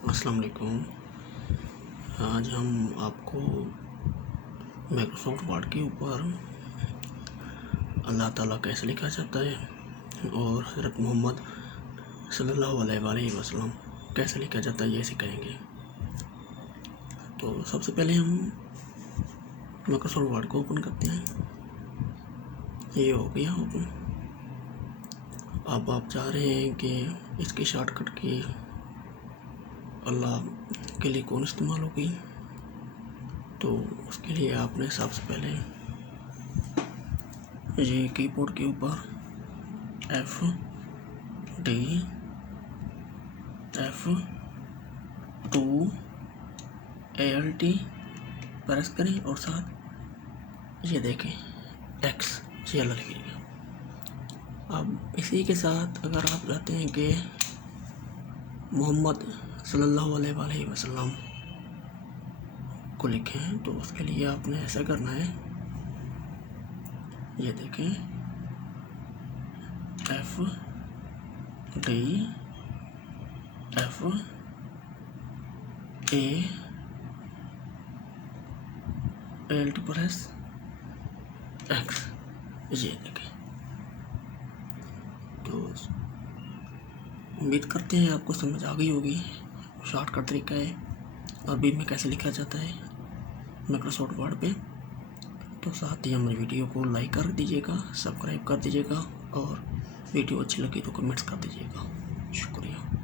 अस्सलाम वालेकुम। आज हम आपको माइक्रोसॉफ्ट वर्ड के ऊपर अल्लाह ताला कैसे लिखा जाता है और हज़रत मोहम्मद सल्लल्लाहु अलैहि वसल्लम कैसे लिखा जाता है ये सिखाएंगे। तो सबसे पहले हम माइक्रोसॉफ्ट वर्ड को ओपन करते हैं। ये हो गया ओपन। अब आप चाह रहे हैं कि इसकी शॉर्टकट की अल्लाह के लिए कौन इस्तेमाल होगी, तो उसके लिए आपने सबसे पहले ये कीबोर्ड के ऊपर F2 ALT प्रेस करें और साथ ये देखें X ये अल्लाह लिखिएगा। अब इसी के साथ अगर आप चाहते हैं कि मोहम्मद सल्लल्लाहु अलैहि वसल्लम को लिखें, तो उसके लिए आपने ऐसा करना है। ये देखें FDALT प्रेस X ये देखें। तो उम्मीद करते हैं आपको समझ आ गई होगी शॉर्टकट तरीका है अरबी में कैसे लिखा जाता है माइक्रोसॉफ्ट वर्ड पे। तो साथ ही हमारी वीडियो को लाइक कर दीजिएगा, सब्सक्राइब कर दीजिएगा और वीडियो अच्छी लगी तो कमेंट्स कर दीजिएगा। शुक्रिया।